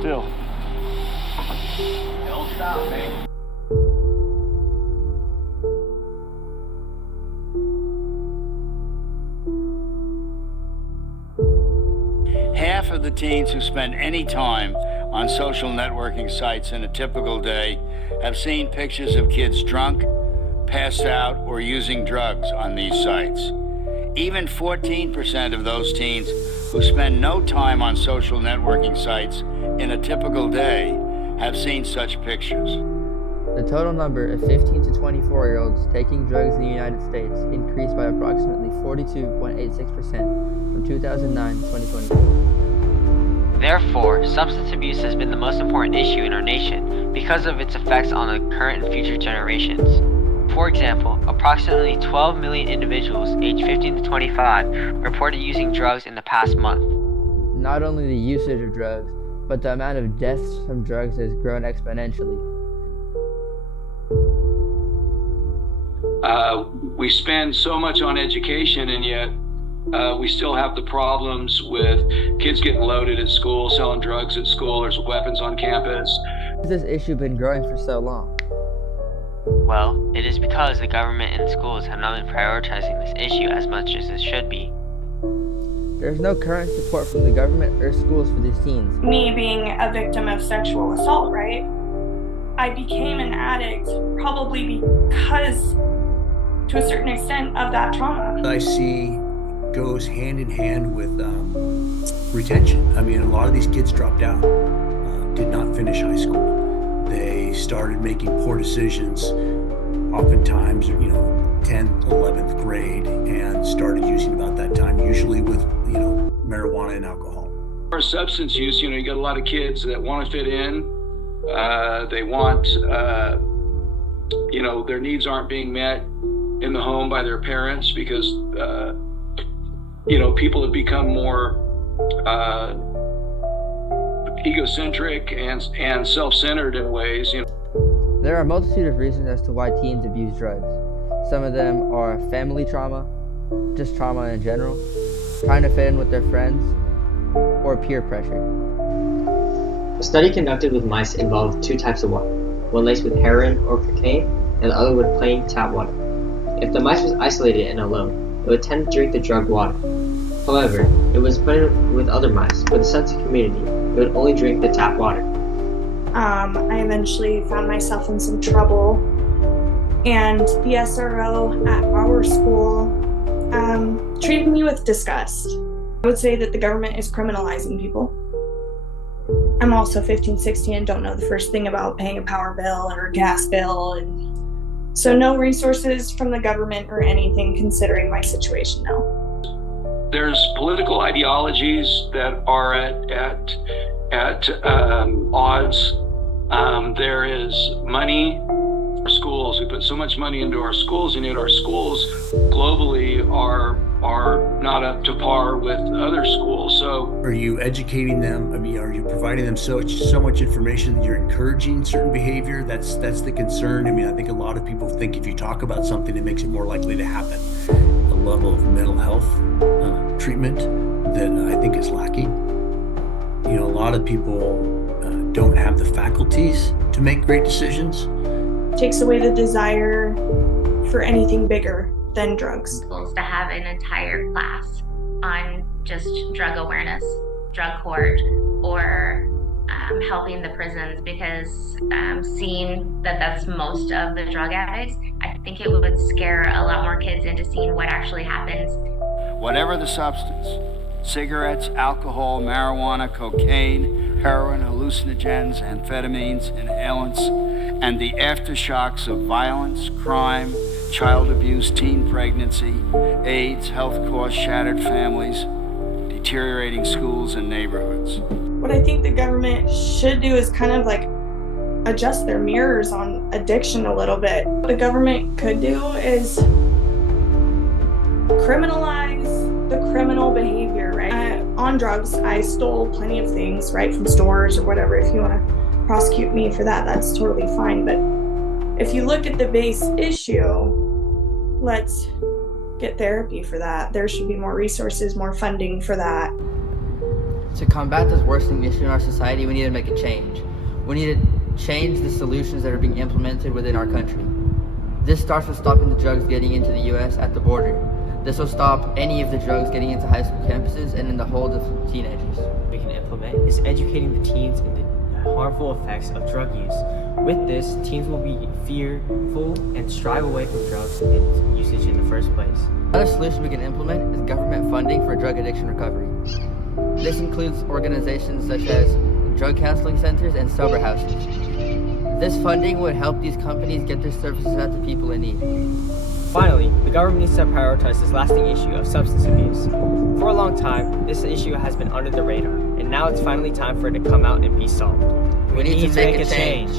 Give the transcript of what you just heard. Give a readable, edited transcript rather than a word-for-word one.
still. Don't stop, man. Half of the teens who spend any time on social networking sites in a typical day have seen pictures of kids drunk, passed out, or using drugs on these sites. Even 14% of those teens who spend no time on social networking sites in a typical day have seen such pictures. The total number of 15 to 24-year-olds taking drugs in the United States increased by approximately 42.86% from 2009 to 2024. Therefore, substance abuse has been the most important issue in our nation because of its effects on the current and future generations. For example, approximately 12 million individuals aged 15 to 25 reported using drugs in the past month. Not only the usage of drugs, but the amount of deaths from drugs has grown exponentially. We spend so much on education, and yet we still have the problems with kids getting loaded at school, selling drugs at school, there's weapons on campus. Why has this issue been growing for so long? Well, it is because the government and schools have not been prioritizing this issue as much as it should be. There is no current support from the government or schools for these teens. Me being a victim of sexual assault, right? I became an addict probably because, to a certain extent, of that trauma. I see goes hand in hand with retention. I mean, a lot of these kids dropped out, did not finish high school. They started making poor decisions, oftentimes, 10th, 11th grade, and started using about that time, usually with, marijuana and alcohol. For substance use, you got a lot of kids that want to fit in. They want, their needs aren't being met in the home by their parents because, people have become more egocentric and self-centered in ways. There are a multitude of reasons as to why teens abuse drugs. Some of them are family trauma, just trauma in general, trying to fit in with their friends, or peer pressure. A study conducted with mice involved two types of water, one laced with heroin or cocaine, and the other with plain tap water. If the mice was isolated and alone, it would tend to drink the drug water. However, if it was put in with other mice with a sense of community, it would only drink the tap water. I eventually found myself in some trouble, and the SRO at our school treated me with disgust. I would say that the government is criminalizing people. I'm also 15, 16 and don't know the first thing about paying a power bill or a gas bill, and so no resources from the government or anything considering my situation now. There's political ideologies that are at odds. There is money for schools. We put so much money into our schools, and yet our schools globally are not up to par with other schools. So are you educating them? I mean, are you providing them so much information that you're encouraging certain behavior? That's the concern. I mean, I think a lot of people think if you talk about something, it makes it more likely to happen. A level of mental health treatment that I think is lacking. A lot of people don't have the faculties to make great decisions. It takes away the desire for anything bigger than drugs. To have an entire class on just drug awareness, drug court, or helping the prisons, because seeing that that's most of the drug addicts, I think it would scare a lot more kids into seeing what actually happens. Whatever the substance, cigarettes, alcohol, marijuana, cocaine, heroin, hallucinogens, amphetamines, inhalants, and the aftershocks of violence, crime, child abuse, teen pregnancy, AIDS, health costs, shattered families, deteriorating schools and neighborhoods. What I think the government should do is kind of like adjust their mirrors on addiction a little bit. What the government could do is criminalize the criminal behavior, right? On drugs, I stole plenty of things, right, from stores or whatever. If you want to prosecute me for that, that's totally fine. But if you look at the base issue, let's get therapy for that. There should be more resources, more funding for that. To combat this worsening issue in our society, we need to make a change. We need to change the solutions that are being implemented within our country. This starts with stopping the drugs getting into the U.S. at the border. This will stop any of the drugs getting into high school campuses and in the holds of teenagers. We can implement is educating the teens in the harmful effects of drug use. With this, teens will be fearful and strive away from drugs and usage in the first place. Another solution we can implement is government funding for drug addiction recovery. This includes organizations such as drug counseling centers and sober houses. This funding would help these companies get their services out to people in need. Finally, the government needs to prioritize this lasting issue of substance abuse. For a long time, this issue has been under the radar, and now it's finally time for it to come out and be solved. We need to make a change.